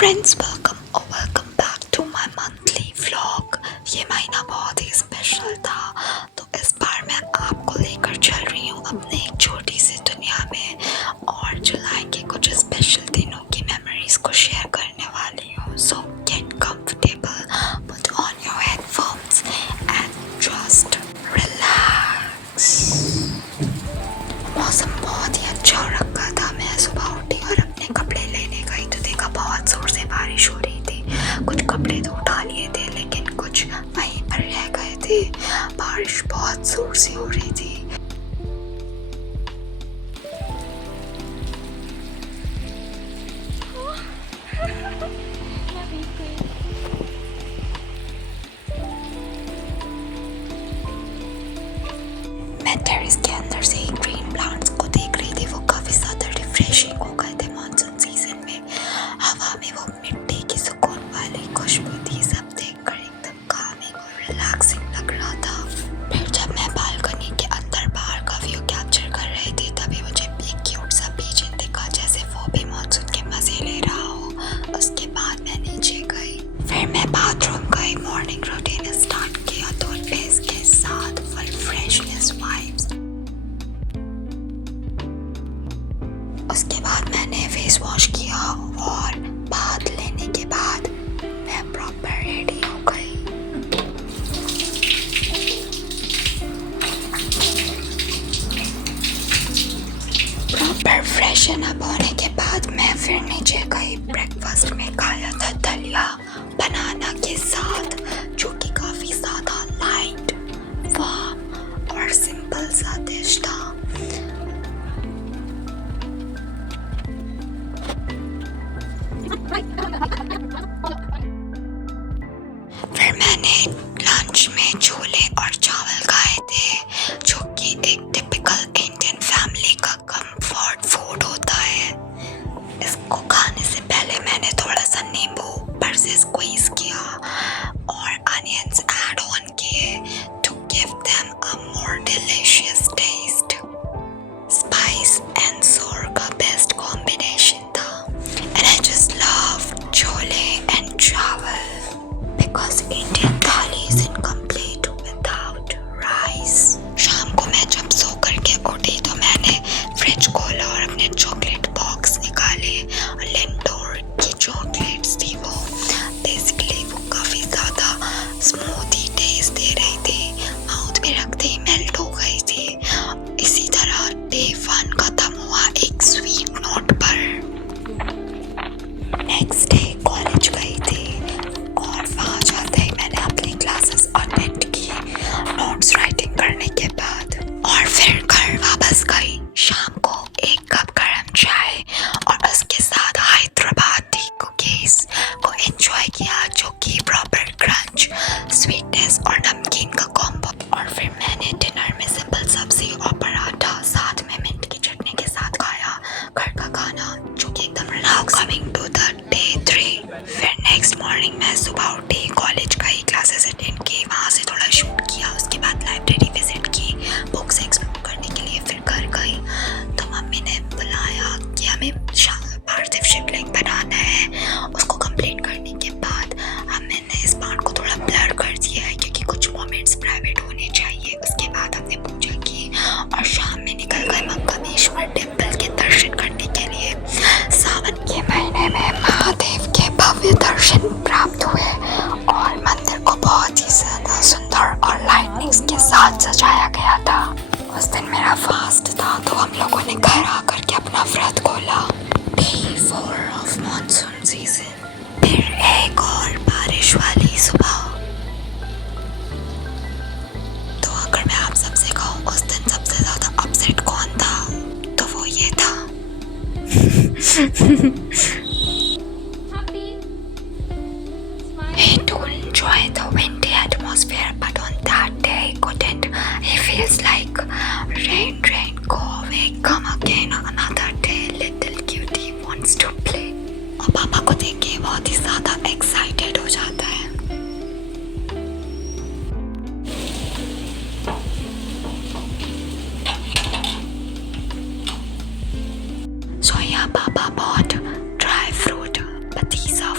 Friends welcome back to my monthly vlog. ये महीना बहुत ही स्पेशल था, तो इस बार मैं आपको लेकर चल रही हूँ अपने एक छोटी सी दुनिया में और जुलाई के कुछ स्पेशल दिनों की मेमोरीज को शेयर करने वाली हूँ। सो get comfortable, put on your headphones and just relax. मौसम बहुत ही अच्छा रखा था। मैं सुबह उठी और अपने कपड़े लेने गई तो देखा बहुत जोर से बारिश हो रही थी। कुछ कपड़े तो उठा लिए थे लेकिन कुछ वहीं पर रह गए थे। बारिश बहुत जोर से हो रही थी। मैं टेरेस के अंदर से ग्रीन प्लांट्स को देख रही थी। वो काफी ज्यादा रिफ्रेशिंग हो गए थे मानसून सीजन में। हवा में वो मिट्टी की सुकून वाली खुशबू थी। सब देखकर एकदम कामिंग और रिलैक्सिंग लग रहा था। फिर जब मैं बालकनी के अंदर बाहर का व्यू कैप्चर कर रही थी तभी मुझे एक क्यूट सा पिजन दिखा, जैसे वो भी मानसून के मजे ले रहा हो। उसके बाद मैं नीचे गई, फिर मैं बाथरूम गई, मॉर्निंग रूटीन स्टार्ट किया टूथपेस्ट के साथ, फुल फ्रेशनेस वाइब्स। उसके बाद मैंने फेस वॉश किया और बाथ लेने के बाद मैं प्रॉपर रेडी हो गई। प्रॉपर फ्रेशन अप होने के बाद मैं फिर नीचे गई। ब्रेकफास्ट में खाया था दलिया बनाना के साथ, जो कि काफी ज्यादा लाइट, वार्म और सिंपल सा डिश था। फिर मैंने लंच में छोले और चावल खाए थे, जो कि एक टिपिकल इंडियन फैमिली का कंफर्ट फूड होता है। इसको खाने से पहले मैंने थोड़ा सा नींबू ऊपर से स्क्वीज किया और अनियंस ऐड ऑन किए to give them a more delicious taste. Spice and sour का बेस्ट कॉम्बिनेशन था and I just love chole and chawal because Indian थाली is incomplete without rice। शाम को मैं जब सो करके उठी तो मैंने फ्रिज खोला और अपने चॉकलेट बॉक्स निकाले। लिंडोर की चॉकलेट्स थी वो। बेसिकली वो काफ़ी ज़्यादा स्मूथी टेस्ट दे रही थी, माउथ में रखते ही मेल्ट हो गई थी। इसी तरह डे 1 खत्म हुआ एक स्वीट नोट पर। नेक्स्ट डे कॉलेज गई थी और वहाँ जाते ही मैंने अपनी क्लासेस अटेंड की नोट्स राइटिंग करने के बाद, और फिर घर वापस गई। शाम को एक कप गरम चाय और उसके साथ हैदराबादी कुकीज को एंजॉय किया, जो कि प्रॉपर क्रंच, स्वीटनेस और नमकीन का कॉम्बो। और फिर मैंने डिनर में सिंपल सब्जी और पराठा साथ में मिंट की चटनी के साथ खाया। घर का खाना जो कि एकदम relax. Coming to the day 3, फिर नेक्स्ट मॉर्निंग मैं सुबह उठी, कॉलेज गई, क्लासेस अटेंड की, वहाँ से थोड़ा शूट किया। उसके बाद लाइब्रेरी विजिट की बुक्स एक्सप्लोर करने के लिए। फिर घर गई तो मम्मी ने बुलाया कि हमें पार्थिव शिवलिंग बनाना है। उसको कंप्लीट करने के बाद मैंने इस पार्ट को थोड़ा ब्लर कर दिया है क्योंकि कुछ मोमेंट्स प्राइवेट होने चाहिए। उसके बाद हमने पूजा की और शाम में निकल गए मंकामेश्वर टेम्पल के दर्शन करने के लिए। सावन के महीने में महादेव के भव्य दर्शन प्राप्त हुए और मंदिर को बहुत ही ज्यादा सुंदर और लाइटनिंग्स के साथ सजाया गया था। उस दिन मेरा फास्ट था तो हम लोगों ने घर आकर के अपना व्रत खोला। Day 4 of monsoon season। फिर एक और बारिश वाली सुबह। तो अगर मैं आप सबसे कहूँ उस दिन सबसे ज्यादा अपसेट कौन था, तो वो ये था। He do enjoy the windy atmosphere, but on that day he couldn't. He feels like rain, go away, come again another day. Little cutie wants to play। और पापा को देख के बहुत ही ज्यादा एक्साइटेड हो जाता है। So yeah, पापा bought dry fruit, but these are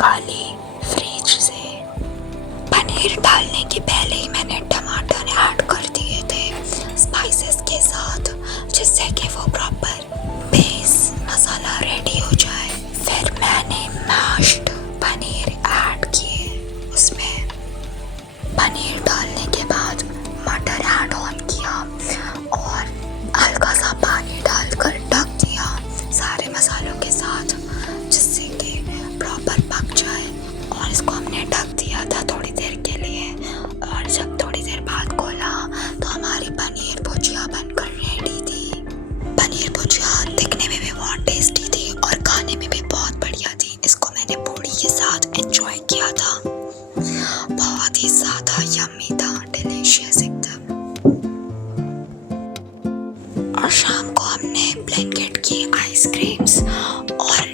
निकाली फ्रिज से। पनीर डालने के पहले ही मैंने टमाटर ऐड कर दिए थे स्पाइसेस के साथ, जिससे कि वो प्रॉपर बेस मसाला रेडी हो जाए। फिर मैंने मैश्ड पनीर ऐड किए उसमें। पनीर डालने के बाद मटर ऐड ऑन किया और हल्का सा पानी डालकर ढक दिया सारे मसालों के साथ, जिससे कि प्रॉपर पक जाए। और इसको हमने ढक दिया था थोड़ी देर के लिए, और जब थोड़ी देर बाद खोला तो हमारी पनीर भुजिया बनकर रेडी थी। पनीर भुजिया दिखने में भी बहुत टेस्टी थी और खाने में भी बहुत बढ़िया थी। इसको मैंने पूड़ी के साथ एंजॉय किया था। बहुत ही ज़्यादा यम्मी था, डिलीशियस एकदम। और शाम को हमने ब्लिंकिट की आइसक्रीम्स और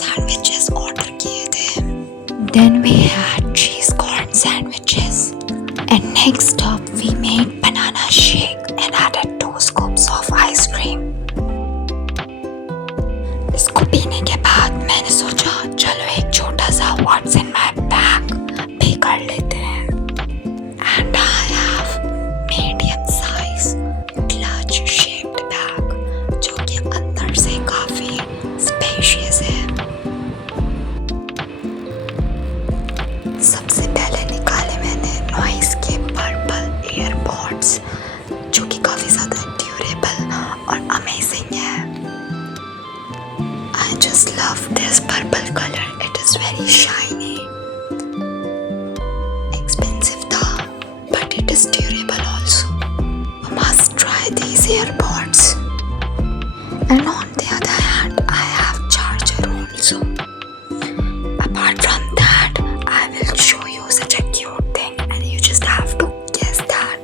सैंडविचेस ऑर्डर किए थे। Then we had cheese corn sandwiches. And next up we made banana shake and added 2 scoops of ice cream. इसको पीने के बाद मैंने सोचा चलो एक छोटा सा What's in my bag भी कर लेते हैं। And I have medium size clutch shaped bag, जो कि अंदर से काफी स्पेशियस है। सबसे पहले निकाले मैंने नॉइस के पर्पल ईयरपॉड्स, जो कि काफी ज्यादा ड्यूरेबल और अमेजिंग है। I just love this purple color. It is very shiny. Expensive था, but it is durable also. You must try these earbuds. And on the other hand, I have charger also. Apart from that, I will show you such a cute thing, and you just have to guess that.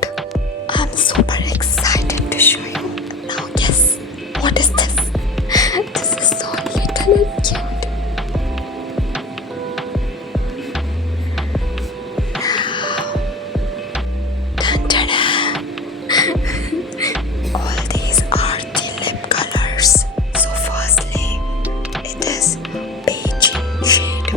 I'm super excited to show you. Now guess, what is this? This is so little and cute. Dun, dun, dun. All these are the lip colors. So firstly, it is beige in shade.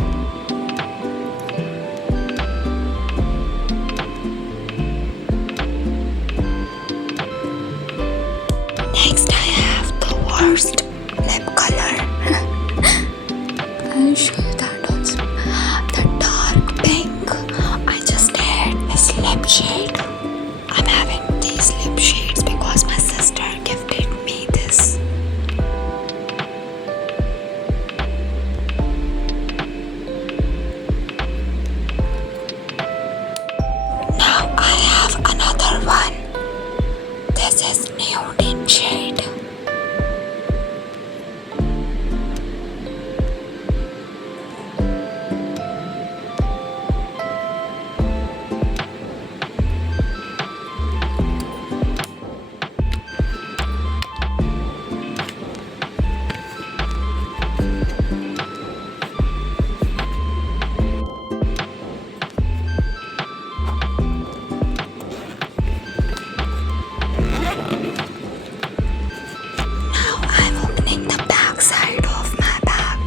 Next I have the worst lip color. I'll show you that also. The dark pink. I just hate this lip shade. I'm having these lip shades because my sister gifted me this. Now I have another one. This is nude in shade. Now I'm opening the back side of my bag.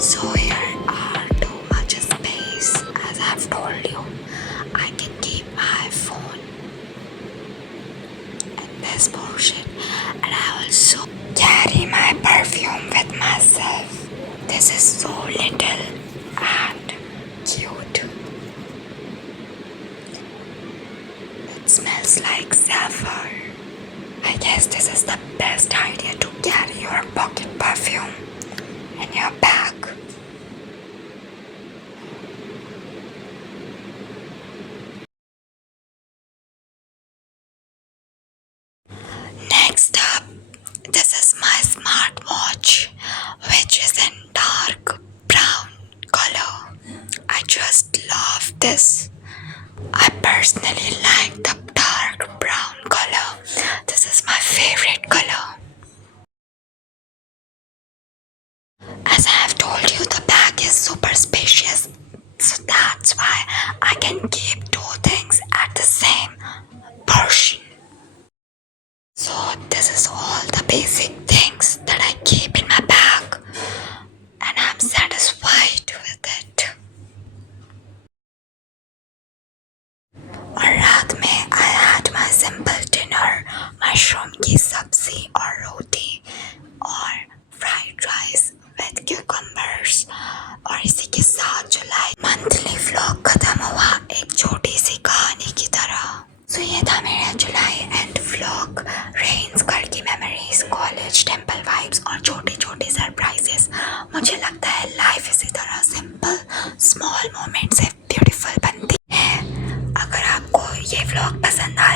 So here are too much space. As I've told you, I can keep my phone in this portion, and I also carry my perfume with myself. This is so little and cute. It smells like saffron. I guess this is the best idea to carry your pocket perfume in your bag. Next up, this is my smartwatch, which is in dark brown color. I just love this. I personally like the dark brown color. This is my favorite color. As I have told you, the bag is super spacious, so that's why I can keep 2 things at the same portion. So this is all the basic things that I keep in my bag, and I'm satisfied with it. Mushroom की सब्जी और रोटी और fried rice with cucumbers. और इसी के साथ जुलाई monthly vlog खत्म हुआ एक छोटी सी कहानी की तरह। सो ये था मेरा जुलाई एंड व्लॉग। रेन्स, घर की मेमोरीज, कॉलेज, टेम्पल वाइब्स और छोटे छोटे सरप्राइजेस। मुझे लगता है लाइफ इसी तरह सिंपल स्मॉल मोमेंट से ब्यूटीफुल बनती है। अगर आपको ये व्लॉग पसंद आया